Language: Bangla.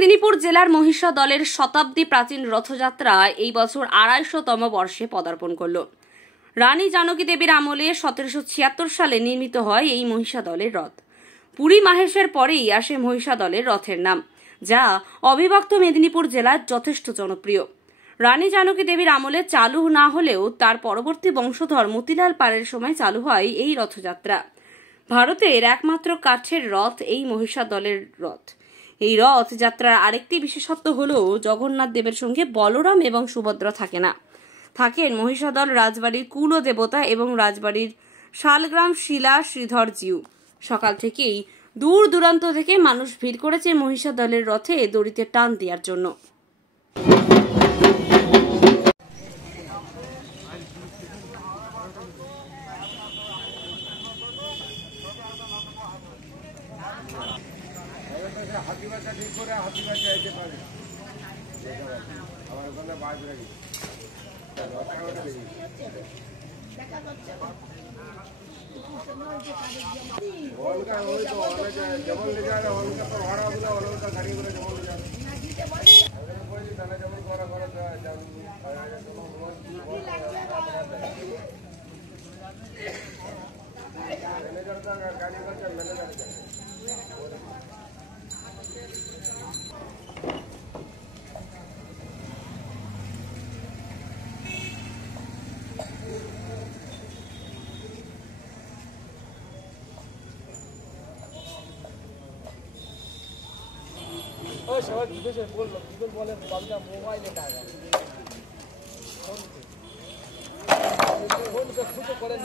মেদিনীপুর জেলার মহিষা দলের শতাব্দী প্রাচীন রথযাত্রা এই বছর ২৫০তম বর্ষে পদার্পণ করল। রানী জানকী দেবীর আমলে ১৭৭৬ সালে নির্মিত হয় এই মহিষা দলের রথ। পুরী মাহেশের পরেই আসে মহিষা দলের রথের নাম, যা অবিভক্ত মেদিনীপুর জেলার যথেষ্ট জনপ্রিয়। রানী জানকী দেবীর আমলে চালু না হলেও তার পরবর্তী বংশধর মতিলাল পালের সময় চালু হয় এই রথযাত্রা। ভারতের একমাত্র কাঠের রথ এই মহিষা দলের রথ। এই রথ যাত্রার আরেকটি বিশেষত্ব হল জগন্নাথ দেবের সঙ্গে বলরাম এবং সুভদ্রা থাকে না, থাকেন মহিষাদল রাজবাড়ির কুল দেবতা এবং রাজবাড়ির শালগ্রাম শিলা শ্রীধর জিউ। সকাল থেকেই দূর দূরান্ত থেকে মানুষ ভিড় করেছে মহিষা দলের রথে দড়িতে টান দেওয়ার জন্য। সবাই বিদেশে বললো বিদেশ বলে বাবুটা মোবাইলে টাকা ফোন করে